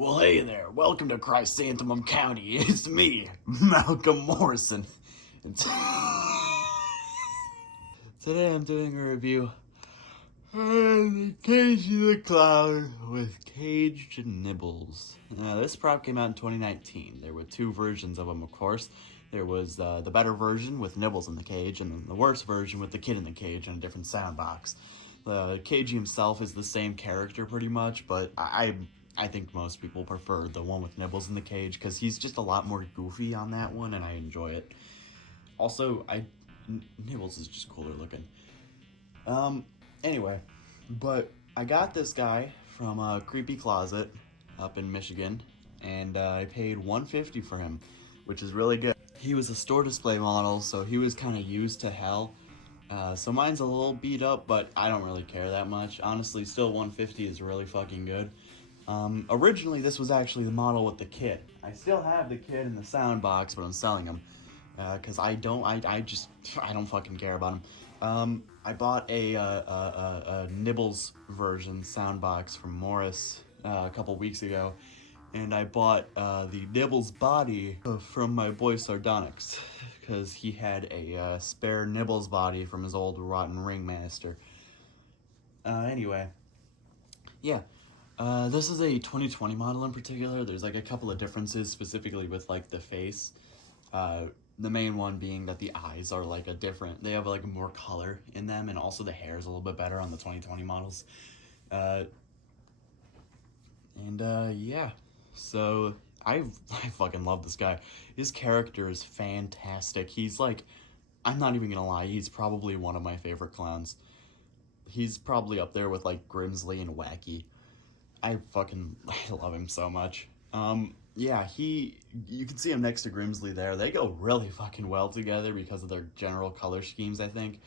Well, hey there. Welcome to Chrysanthemum County. It's me, Malcolm Morrison. And today I'm doing a review of the Cagey the Clown with caged nibbles. Now, this prop came out in 2019. There were two versions of them, of course. There was the better version with Nibbles in the cage, and then the worse version with the kid in the cage and a different sound box. Cagey himself is the same character pretty much, but I think most people prefer the one with Nibbles in the cage because he's just a lot more goofy on that one, and I enjoy it. Also, Nibbles is just cooler looking. Anyway, but I got this guy from a creepy closet up in Michigan, and I paid $150 for him, which is really good. He was a store display model, so he was kind of used to hell. So mine's a little beat up, but I don't really care that much. Honestly, still $150 is really fucking good. Originally, this was actually the model with the kit. I still have the kit in the sound box, but I'm selling them. Because I don't fucking care about them. I bought a Nibbles version sound box from Morris a couple weeks ago. And I bought the Nibbles body from my boy Sardonyx. Because he had a spare Nibbles body from his old Rotten Ringmaster. Anyway. Yeah. This is a 2020 model in particular. There's like a couple of differences specifically with like the face. The main one being that the eyes are like they have like more color in them, and also the hair is a little bit better on the 2020 models. Yeah. So I fucking love this guy. His character is fantastic. He's like, I'm not even gonna lie, he's probably one of my favorite clowns. He's probably up there with like Grimsley and Wacky. I love him so much. Yeah, you can see him next to Grimsley there. They go really fucking well together because of their general color schemes, I think.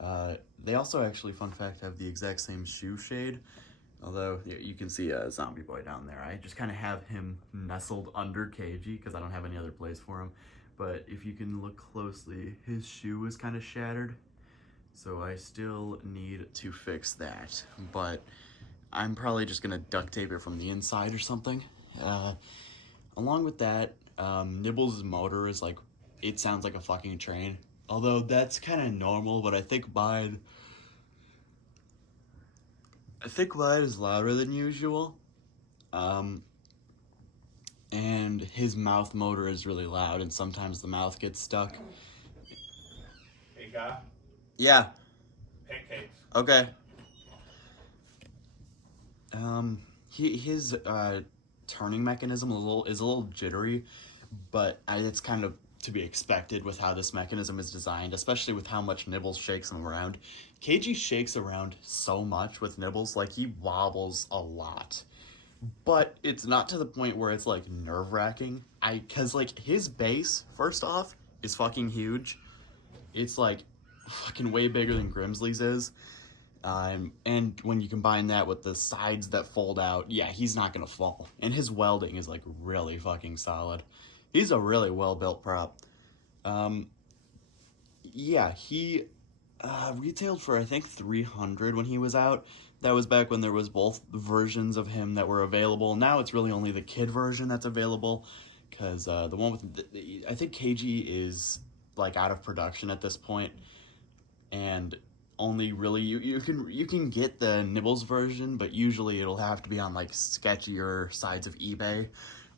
They also actually, fun fact, have the exact same shoe shade. Although, you can see a Zombie Boy down there. I just kind of have him nestled under Cagey because I don't have any other place for him. But if you can look closely, his shoe is kind of shattered. So I still need to fix that. But I'm probably just gonna duct tape it from the inside or something. Along with that, Nibbles' motor is like, it sounds like a fucking train. Although that's kind of normal, but I think mine is louder than usual. And his mouth motor is really loud, and sometimes the mouth gets stuck. Hey, guy. Yeah. Pancakes. Okay. His turning mechanism is a little jittery, but it's kind of to be expected with how this mechanism is designed, especially with how much Nibbles shakes him around. Cagey shakes around so much with Nibbles, like he wobbles a lot. But it's not to the point where it's like nerve-wracking. Cause like his base, first off, is fucking huge. It's like fucking way bigger than Grimsley's is. And when you combine that with the sides that fold out, yeah, he's not gonna fall. And his welding is like really fucking solid. He's a really well-built prop. Yeah, he retailed for I think $300 when he was out. That was back when there was both versions of him that were available. Now it's really only the kid version that's available, because the one with I think Cagey is like out of production at this point, and only really you can get the Nibbles version, but usually it'll have to be on like sketchier sides of eBay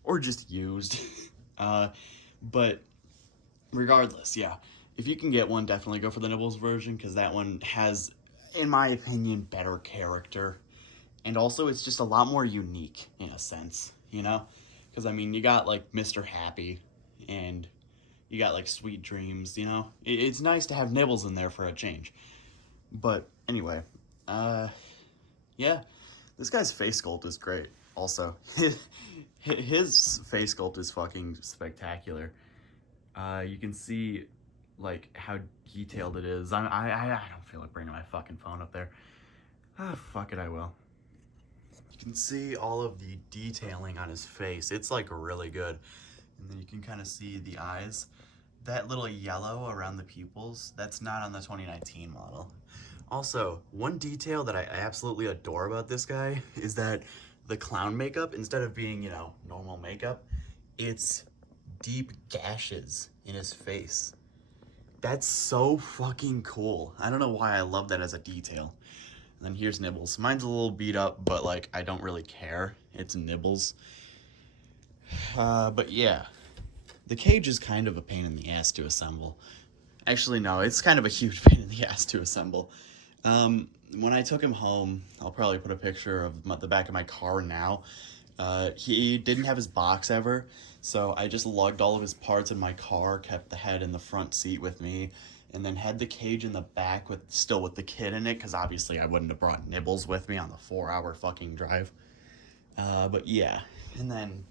or just used. But regardless, yeah, if you can get one, definitely go for the Nibbles version, because that one has, in my opinion, better character, and also it's just a lot more unique in a sense, you know? Because I mean, you got like Mr. Happy, and you got like Sweet Dreams, you know? It's nice to have Nibbles in there for a change. But anyway, yeah, this guy's face sculpt is great. Also, his face sculpt is fucking spectacular. You can see like how detailed it is. I don't feel like bringing my fucking phone up there. Fuck it, I will. You can see all of the detailing on his face. It's like really good. And then you can kind of see the eyes. That little yellow around the pupils, that's not on the 2019 model. Also, one detail that I absolutely adore about this guy is that the clown makeup, instead of being, you know, normal makeup, it's deep gashes in his face. That's so fucking cool. I don't know why I love that as a detail. And then here's Nibbles. Mine's a little beat up, but like I don't really care. It's Nibbles. But yeah, the cage is kind of a pain in the ass to assemble. Actually, no, it's kind of a huge pain in the ass to assemble. When I took him home, I'll probably put a picture of the back of my car now. He didn't have his box ever, so I just lugged all of his parts in my car, kept the head in the front seat with me, and then had the cage in the back with the kid in it, because obviously I wouldn't have brought Nibbles with me on the 4-hour fucking drive. But yeah, and then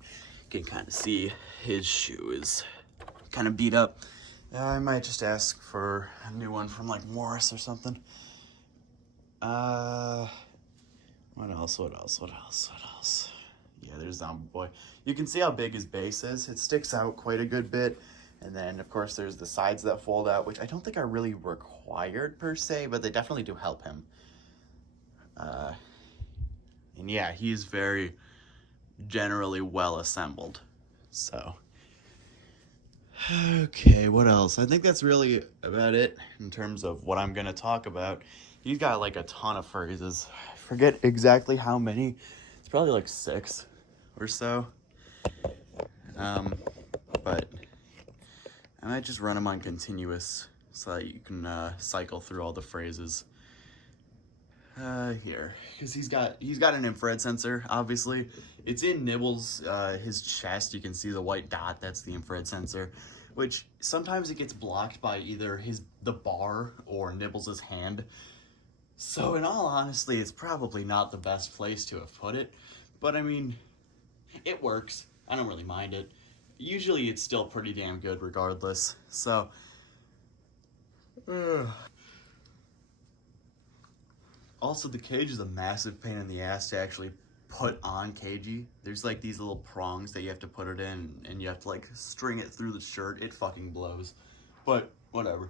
you can kind of see his shoe is kind of beat up. I might just ask for a new one from like Morris or something. What else? Yeah, there's Zombie Boy. You can see how big his base is. It sticks out quite a good bit. And then, of course, there's the sides that fold out, which I don't think are really required per se, but they definitely do help him. And yeah, he's very generally well assembled. So, okay, what else? I think that's really about it in terms of what I'm going to talk about. He's got like a ton of phrases. I forget exactly how many. It's probably like 6 or so. But I might just run them on continuous so that you can cycle through all the phrases. Here, because he's got an infrared sensor. Obviously, it's in Nibbles, his chest. You can see the white dot. That's the infrared sensor, which sometimes it gets blocked by either the bar or Nibbles' hand. So, in all honesty, it's probably not the best place to have put it. But I mean, it works. I don't really mind it. Usually, it's still pretty damn good, regardless. So. Also, the cage is a massive pain in the ass to actually put on Cagey. There's like these little prongs that you have to put it in, and you have to like string it through the shirt. It fucking blows. But, whatever.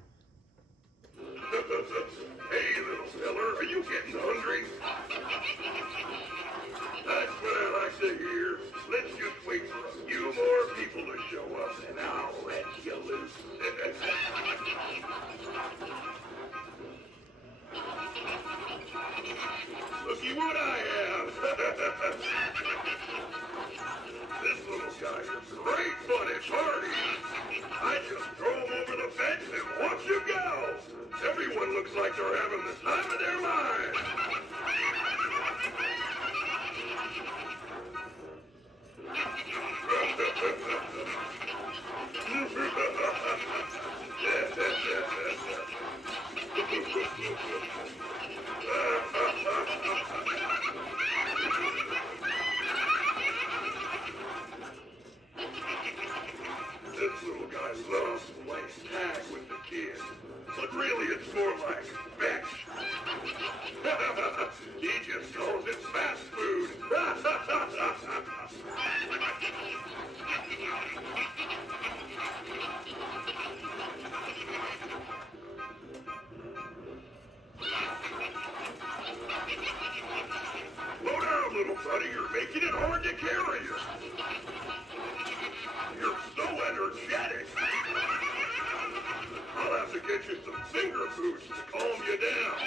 Hey, little fella, are you getting hungry? That's what I like to hear. Let's just wait for a few more people to show up, and I'll let you loose. Looky what I have. This little guy is great fun at parties. I just throw him over the fence and watch him go. Everyone looks like they're having the time of their lives. This little guy loves playing tag with the kids, but really it's more like fetch. He just calls it fast food. Slow down, little buddy. You're making it hard to carry you. You're so energetic. I'll have to get you some finger boosts to calm you down.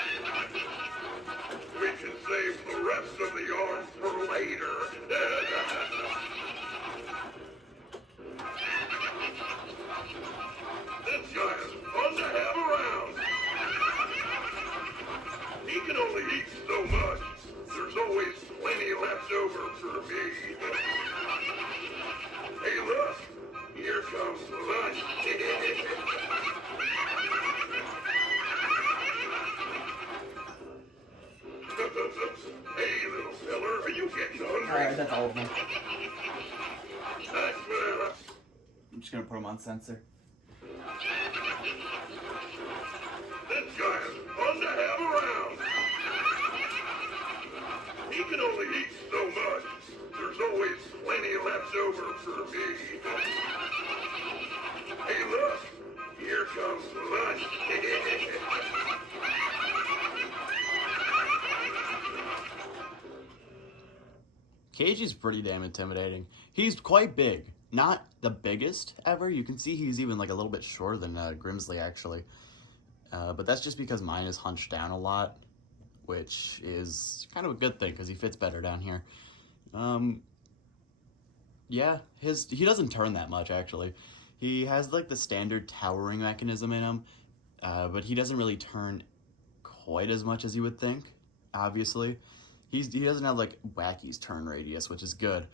We can save the rest of the arms for later. This guy is fun to have around. He can only eat so much. There's always plenty left over for me. Hey, look. Here comes the lunch. Hey, little fella, are you getting hungry? Alright, that's all of them. That's what I'm just gonna put them on sensor. This guy is fun to have around. He can only eat so much. There's always plenty left over for me. Hey, look. Here comes the lunch. Cagey's pretty damn intimidating. He's quite big. Not the biggest ever. You can see he's even like a little bit shorter than Grimsley, actually. But that's just because mine is hunched down a lot, which is kind of a good thing because he fits better down here. Yeah, he doesn't turn that much, actually. He has like the standard towering mechanism in him, but he doesn't really turn quite as much as you would think, obviously. He doesn't have like Wacky's turn radius, which is good.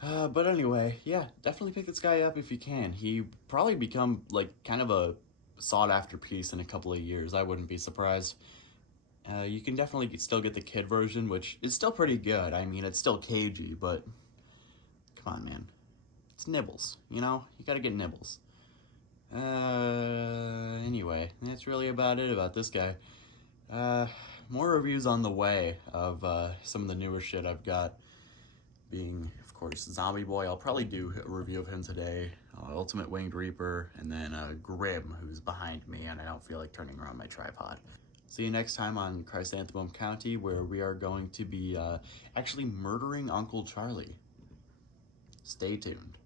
But anyway, yeah, definitely pick this guy up if you can. He probably become like kind of a sought after piece in a couple of years. I wouldn't be surprised. You can definitely still get the kid version, which is still pretty good. I mean, it's still cagey, but come on, man. It's Nibbles, you know? You gotta get Nibbles. Anyway, that's really about it about this guy. More reviews on the way of some of the newer shit I've got, being, of course, Zombie Boy. I'll probably do a review of him today. Ultimate Winged Reaper, and then Grim, who's behind me, and I don't feel like turning around my tripod. See you next time on Chrysanthemum County, where we are going to be actually murdering Uncle Charlie. Stay tuned.